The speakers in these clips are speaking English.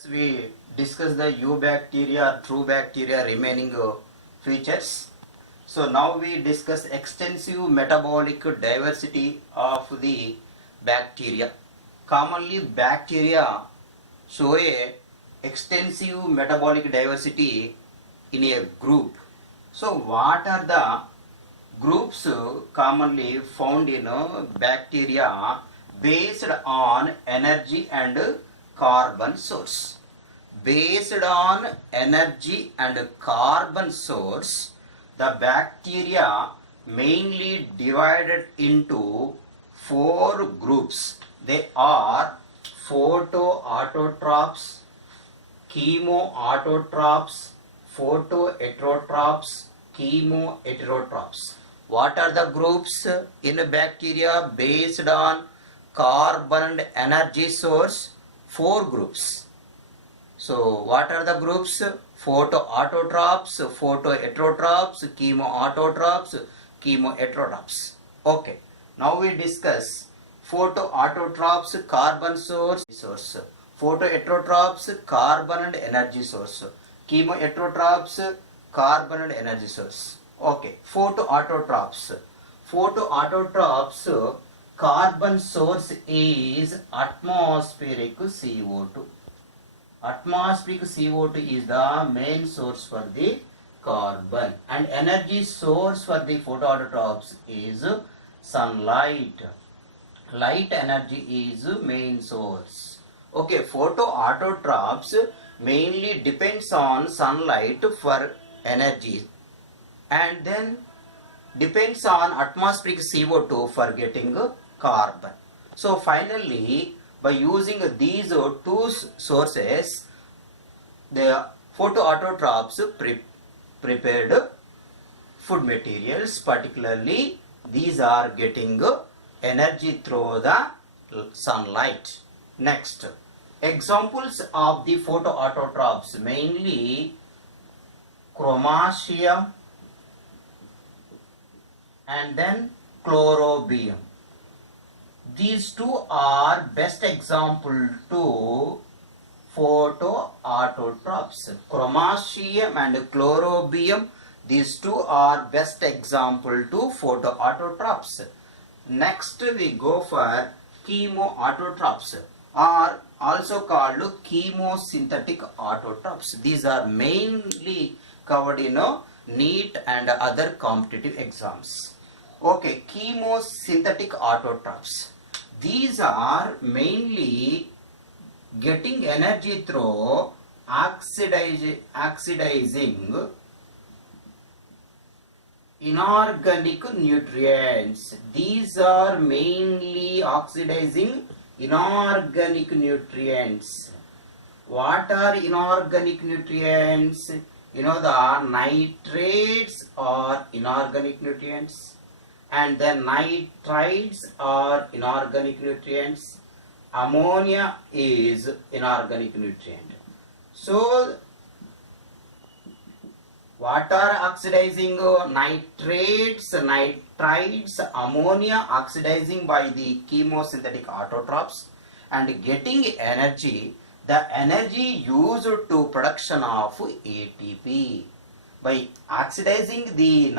We discuss the eubacteria, true bacteria remaining features. So now we discuss extensive metabolic diversity of the bacteria. Commonly bacteria show a extensive metabolic diversity in a group. So what are the groups commonly found in bacteria based on energy and carbon source? Based on energy and carbon source, the bacteria mainly divided into four groups. They are photoautotrophs, chemoautotrophs, photoheterotrophs, chemoheterotrophs. What are the groups in bacteria based on carbon and energy source? Four groups. So what are the groups? Photoautotrophs, photoheterotrophs, chemoautotrophs, chemoheterotrophs. Okay. Now we discuss photoautotrophs, carbon source. Photoheterotrophs, carbon and energy source. Chemoheterotrophs, carbon and energy source. Okay. Photoautotrophs. Photoautotrophs, carbon source is atmospheric CO2. Atmospheric CO2 is the main source for the carbon, and energy source for the photoautotrophs is sunlight. Light energy is main source. Okay, photoautotrophs mainly depends on sunlight for energy, and then depends on atmospheric CO2 for getting carbon. So finally, by using these two sources, the photoautotrophs prepared food materials. Particularly, these are getting energy through the sunlight. Next, examples of the photoautotrophs mainly Chromaceum and then Chlorobium. These two are best example to photoautotrophs. Chromaceum and Chlorobium, these two are best example to photoautotrophs. Next we go for chemoautotrophs, are also called chemosynthetic autotrophs. These are mainly covered in NEET and other competitive exams. Okay, chemosynthetic autotrophs. These are mainly getting energy through oxidizing inorganic nutrients. These are mainly oxidizing inorganic nutrients. What are inorganic nutrients? You know, the nitrates are inorganic nutrients, and then nitrites are inorganic nutrients. Ammonia is inorganic nutrient. So what are oxidizing? Nitrates, nitrites, ammonia oxidizing by the chemosynthetic autotrophs and getting energy. The energy used to production of ATP by oxidizing the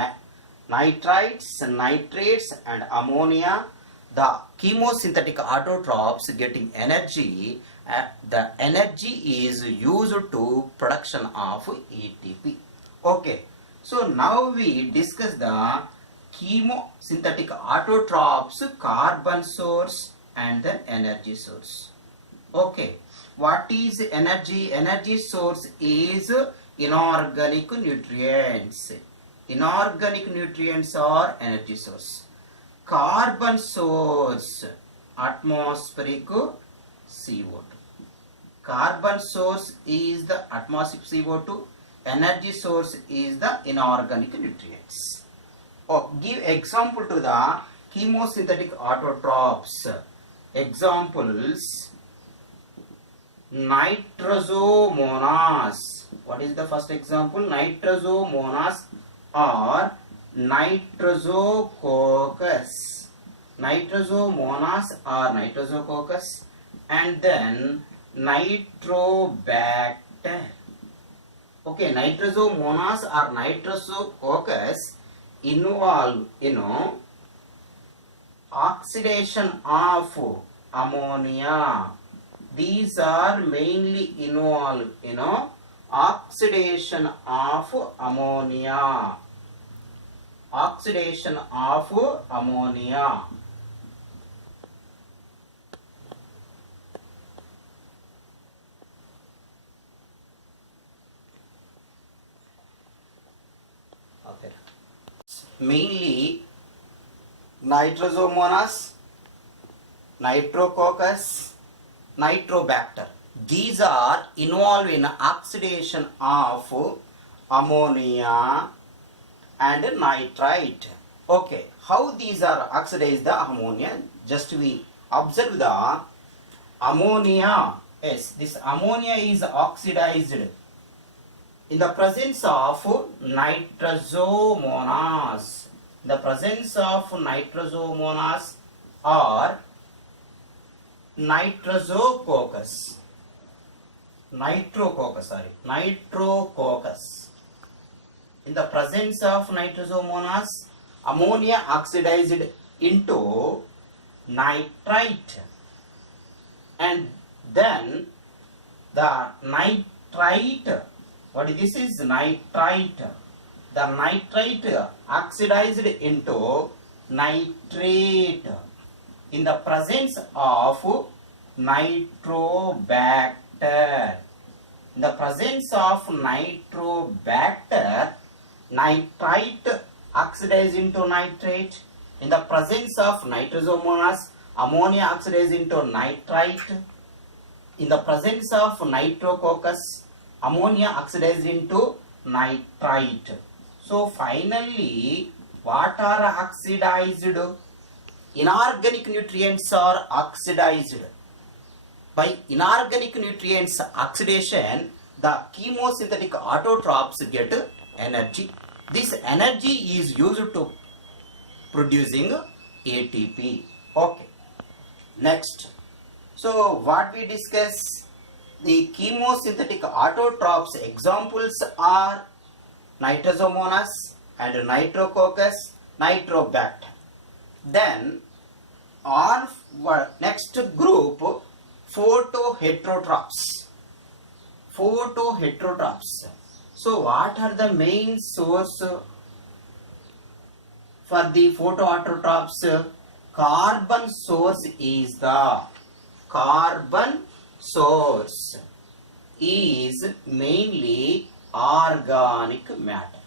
nitrites, nitrates and ammonia. The chemosynthetic autotrophs getting energy. The energy is used to production of ATP. Okay, so now we discuss the chemosynthetic autotrophs, carbon source and then energy source. Okay, what is energy? Energy source is inorganic nutrients. Inorganic nutrients are energy source. Carbon source, atmospheric CO2. Carbon source is the atmospheric CO2. Energy source is the inorganic nutrients. Give example to the chemosynthetic autotrophs. Examples: Nitrosomonas. What is the first example? Nitrosomonas or Nitrosococcus. Nitrosomonas or Nitrosococcus, and then nitrobacter. Okay, nitrosomonas or nitrosococcus involve oxidation of ammonia. These are mainly involved oxidation of ammonia. Oxidation of ammonia. Mainly nitrosomonas, nitrococcus, nitrobacter. These are involved in oxidation of ammonia and nitrite. Okay, how these are oxidized the ammonia? Just we observe the ammonia. Yes, this ammonia is oxidized in the presence of nitrosomonas. The presence of nitrosomonas or nitrococcus. Nitrococcus. In the presence of nitrosomonas, ammonia oxidized into nitrite, and then the nitrite, what this is nitrite, the nitrite oxidized into nitrate in the presence of nitrobacter. In the presence of nitrobacter, nitrite oxidized into nitrate. In the presence of nitrosomonas, ammonia oxidized into nitrite. In the presence of nitrococcus, ammonia oxidized into nitrite. So finally, what are oxidized? Inorganic nutrients are oxidized. By inorganic nutrients oxidation, the chemosynthetic autotrophs get energy. This energy is used to producing ATP. Okay. Next. So what we discuss? The chemosynthetic autotrophs examples are nitrosomonas and nitrococcus, nitrobacter. Then on next group, photoheterotrophs. So what are the main source for the photoautotrophs? Carbon source is mainly organic matter.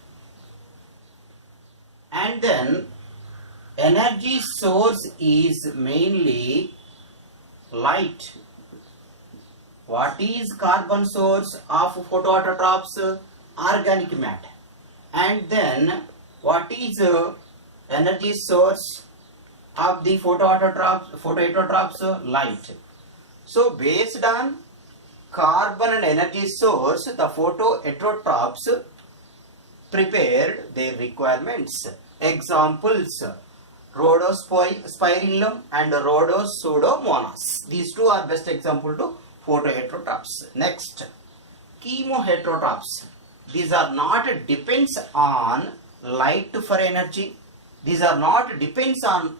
And then energy source is mainly light. What is carbon source of photoautotrophs? Organic matter. And then what is energy source of the photoautotrophs? Light. So based on carbon and energy source, the photoautotrophs prepared their requirements. Examples: Rhodospirillum and Rhodosudomonas. These two are best example to photoheterotrophs. Next, chemoheterotrophs. These are not depends on light for energy. These are not depends on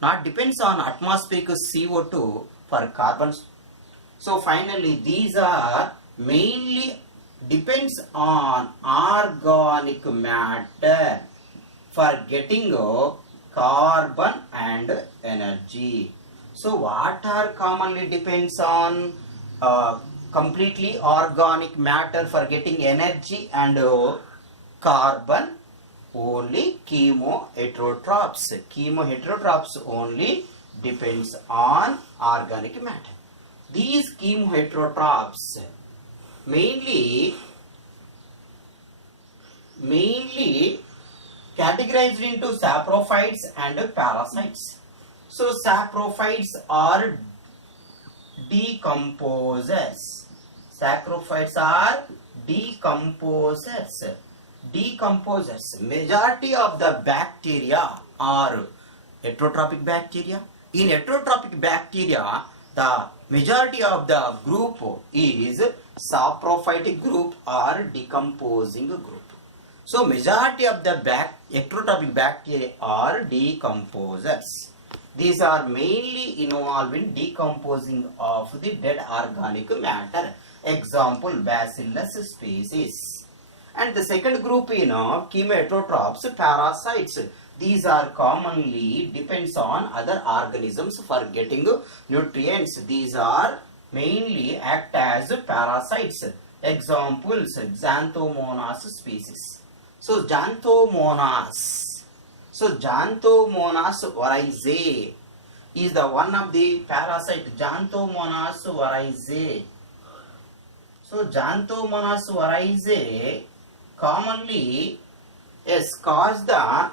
atmospheric CO2 for carbon. So finally, these are mainly depends on organic matter for getting carbon and energy. So what are commonly depends on completely organic matter for getting energy and carbon? Only chemoheterotrophs. Chemoheterotrophs only depends on organic matter. These chemoheterotrophs mainly categorized into saprophytes and parasites. So saprophytes are decomposers. Saprophytes are decomposers. Majority of the bacteria are heterotrophic bacteria. In heterotrophic bacteria, the Majority of the group is saprophytic group or decomposing group. So majority of the ectotrophic bacteria are decomposers. These are mainly involved in decomposing of the dead organic matter. Example, Bacillus species. And the second group in chemoheterotrophs, parasites. These are commonly depends on other organisms for getting nutrients. These are mainly act as parasites. Examples, Xanthomonas species. So Xanthomonas oryzae is the one of the parasite. Xanthomonas oryzae. So Xanthomonas oryzae commonly cause the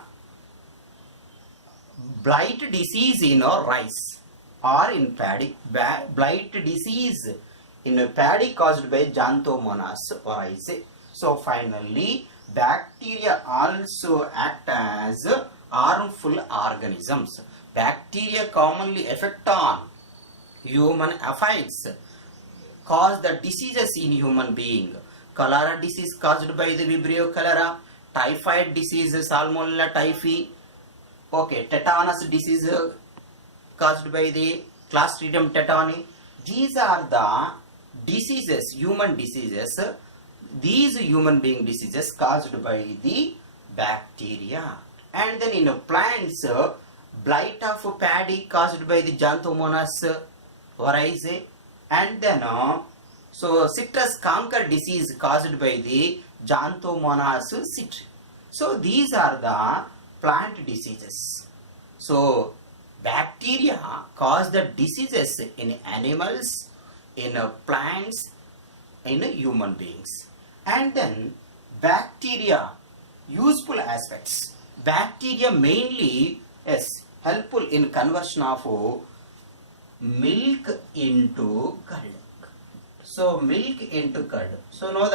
blight disease in rice or in paddy. Blight disease in paddy caused by Xanthomonas oryzae. So finally, bacteria also act as harmful organisms. Bacteria commonly affect on human affairs, cause the diseases in human being. Cholera disease caused by the Vibrio cholera, typhoid disease Salmonella typhi, tetanus disease caused by the Clostridium tetani. These are the diseases, human diseases. These human being diseases caused by the bacteria. And then in plants, blight of paddy caused by the Xanthomonas oryzae. And then citrus canker disease caused by the Xanthomonas citri. So these are the plant diseases. So bacteria cause the diseases in animals, in plants, in human beings. And then bacteria, useful aspects. Bacteria mainly is helpful in conversion of milk into curd. So milk into curd. So now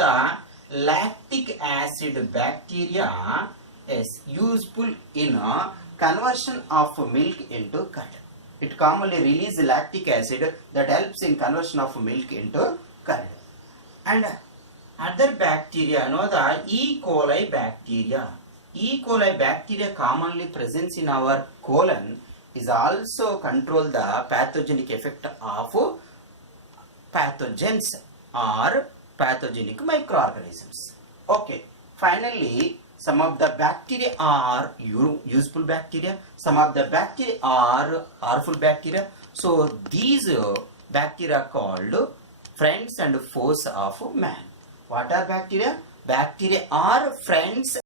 the lactic acid bacteria is useful in conversion of milk into curd. It commonly releases lactic acid that helps in conversion of milk into curd. And other bacteria, the E. coli bacteria. E. coli bacteria commonly present in our colon is also control the pathogenic effect of pathogens or pathogenic microorganisms. Okay, finally, some of the bacteria are useful bacteria, some of the bacteria are harmful bacteria. So these bacteria are called friends and foes of man. What are bacteria? Bacteria are friends